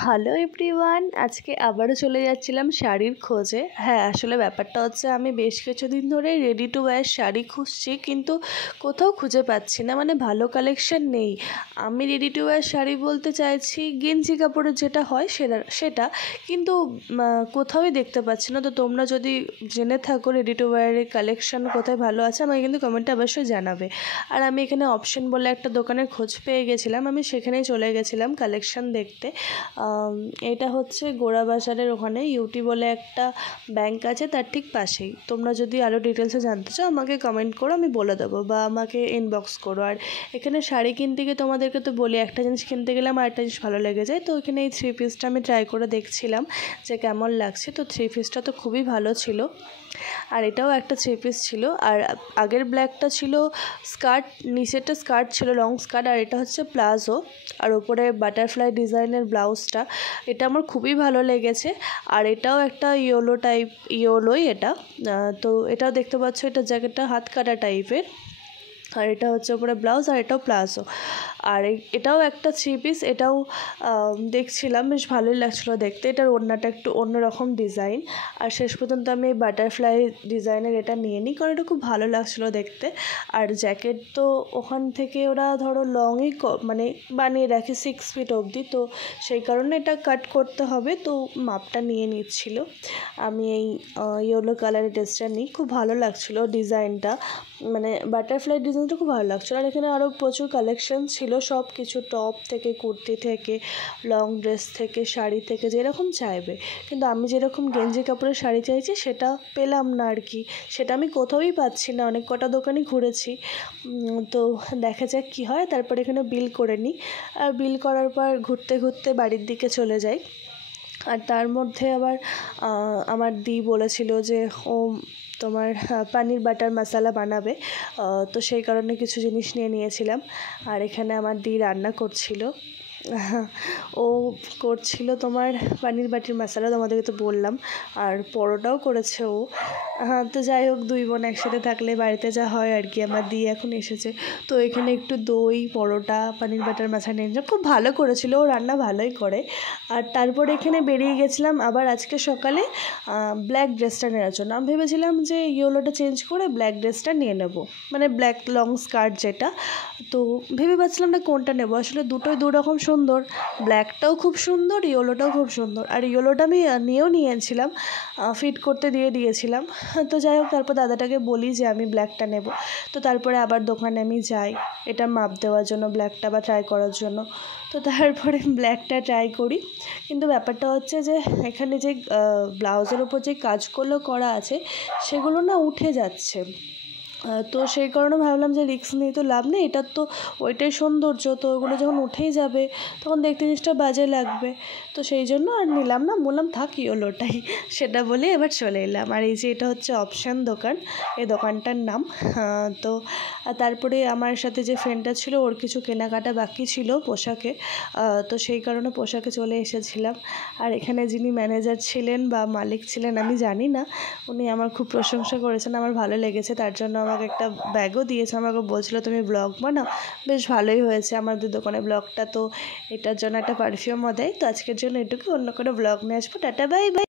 Hello everyone, আজকে আবারও চলে যাচ্ছিলাম শাড়ির খোঁজে। হ্যাঁ, আসলে ব্যাপারটা হচ্ছে আমি বেশ কিছুদিন ধরেই রেডি টু ওয়্যার শাড়ি খুঁজছি, কিন্তু কোথাও খুঁজে পাচ্ছি না, মানে ভালো কালেকশন নেই। আমি রেডি টু ওয়্যার শাড়ি বলতে চাইছি গেঞ্জি কাপড়ের যেটা হয় সেটা কিন্তু কোথাওই দেখতে পাচ্ছি না। তো তোমরা যদি জেনে থাকো রেডি টু ওয়্যারের কালেকশন কোথায় ভালো আছে, আমাকে কিন্তু কমেন্টে অবশ্যই জানাবে। আর আমি এখানে অপশন বলে একটা দোকানের খোঁজ পেয়ে গেছিলাম, আমি সেখানেই চলে গেছিলাম কালেকশন দেখতে। এটা হচ্ছে গোড়াবাজারের ওখানে ইউটি বলে একটা ব্যাংক আছে, তার ঠিক পাশেই। তোমরা যদি আরও ডিটেলসে জানতে চাও আমাকে কমেন্ট করো, আমি বলে দেবো, বা আমাকে ইনবক্স করো। আর এখানে শাড়ি কিনতে গিয়ে তোমাদেরকে তো বলি, একটা জিনিস কিনতে গেলে আমার একটা জিনিস ভালো লেগে যায়। তো এখানে এই 3 পিসটা আমি ট্রাই করে দেখছিলাম যে কেমন লাগছে। তো 3 পিসটা তো খুবই ভালো ছিল, আর এটাও একটা 3 পিস ছিল। আর আগের ব্ল্যাকটা ছিল স্কার্ট, নিচেরটা স্কার্ট ছিল লং স্কার্ট, আর এটা হচ্ছে প্লাজো, আর ওপরে বাটারফ্লাই ডিজাইনের ব্লাউজটা। এটা আমার খুবই ভালো লেগেছে। আর এটাও একটা ইয়োলোই এটা। তো এটাও দেখতে পাচ্ছ, এটা জ্যাকেটটা হাত কাটা টাইপের, আর এটা হচ্ছে উপরে ব্লাউজ, আর এটাও প্লাজো। আর এটাও একটা 3 পিস, এটাও দেখছিলাম বেশ ভালোই লাগছিলো দেখতে। এটার ওড়নাটা একটু অন্যরকম ডিজাইন, আর শেষ পর্যন্ত আমি এই বাটারফ্লাই ডিজাইনের এটা নিয়ে নিই, কারণ এটা খুব ভালো লাগছিলো দেখতে। আর জ্যাকেট তো ওখান থেকে ওরা ধরো লংই মানে বানিয়ে রাখে 6 ফিট অবধি, তো সেই কারণে এটা কাট করতে হবে, তো মাপটা নিয়ে নিচ্ছিল। আমি এই ইয়েলো কালারের ড্রেসটা নিই, খুব ভালো লাগছিলো ডিজাইনটা, মানে বাটারফ্লাই ডিজাইনটা খুব ভালো লাগছিলো। আর এখানে আরও প্রচুর কালেকশন ছিল, সব কিছু টপ থেকে, কুর্তি থেকে, লং ড্রেস থেকে, শাড়ি থেকে, যেরকম চাইবে। কিন্তু আমি যেরকম গেঞ্জি কাপড়ের শাড়ি চাইছি সেটা পেলাম না আর কি, সেটা আমি কোথাওই পাচ্ছি না, অনেক কটা দোকানই ঘুরেছি। তো দেখা যাক কী হয়। তারপর এখানে বিল করে নিই, আর বিল করার পর ঘুরতে ঘুরতে বাড়ির দিকে চলে যাই। আর তার মধ্যে আবার আমার দি বলেছিল যে ও তোমার পানির বাটার মশলা বানাবে, তো সেই কারণে কিছু জিনিস নিয়ে নিয়েছিলাম। আর এখানে আমার দি রান্না করছিল, ও করছিল তোমার পানির বাটির মশলা, তোমাদেরকে তো বললাম। আর পরোটাও করেছে ও। হ্যাঁ, তো যাই হোক, 2 বোন একসাথে থাকলে বাড়িতে যা হয় আর কি। আমার দি এখন এসেছে, তো এখানে একটু দই, পরোটা, পানির বাটার মশলা নিয়ে খুব ভালো করেছিল, ও রান্না ভালোই করে। আর তারপরে এখানে বেরিয়ে গেছিলাম আবার আজকে সকালে ব্ল্যাক ড্রেসটা নেওয়ার জন্য। আমি ভেবেছিলাম যে ইয়েলোটা চেঞ্জ করে ব্ল্যাক ড্রেসটা নিয়ে নেব, মানে ব্ল্যাক লং স্কার্ট যেটা। তো ভেবে পাচ্ছিলাম না কোনটা নেব, আসলে দুটোই দু রকম সুন্দর, ব্ল্যাকটাও খুব সুন্দর, ইয়েলোটাও খুব সুন্দর। আর ইয়েলোটা আমি নিয়েছিলাম, ফিট করতে দিয়েছিলাম। তো যাই হোক, তারপর দাদাটাকে বলি যে আমি ব্ল্যাকটা নেব। তো তারপরে আবার দোকানে আমি যাই এটা মাপ দেওয়ার জন্য, ব্ল্যাকটা বা ট্রাই করার জন্য। তো তারপরে ব্ল্যাকটা ট্রাই করি, কিন্তু ব্যাপারটা হচ্ছে যে এখানে যে ব্লাউজের ওপর যে কাজগুলো করা আছে সেগুলো না উঠে যাচ্ছে। তো সেই কারণে ভাবলাম যে রিস্ক নিয়ে তো লাভ নেই, এটার তো ওইটাই সৌন্দর্য, তো ওগুলো যখন উঠেই যাবে তখন দেখতে জিনিসটা বাজে লাগবে। তো সেই জন্য আর নিলাম না, বললাম থাক ইয়েলোটাই, সেটা বলে এবার চলে এলাম। আর এই যে এটা হচ্ছে অপশান দোকান, এই দোকানটার নাম। তো তারপরে আমার সাথে যে ফ্রেন্ডটা ছিল, ওর কিছু কেনাকাটা বাকি ছিল পোশাকে, তো সেই কারণে পোশাকে চলে এসেছিলাম। আর এখানে যিনি ম্যানেজার ছিলেন বা মালিক ছিলেন আমি জানি না, উনি আমার খুব প্রশংসা করেছেন, আমার ভালো লেগেছে, তার জন্য আমাকে একটা ব্যাগও দিয়েছে। আমাকে বলছিল তুমি ব্লগ বানাও, বেশ ভালোই হয়েছে আমাদের দোকানে ব্লগটা। তো এটার জন্য একটা পারফিউমও দেয়। তো আজকের জন্য এটুকু, অন্য কোনো ব্লগ নিয়ে আসবো। Tata, bye bye.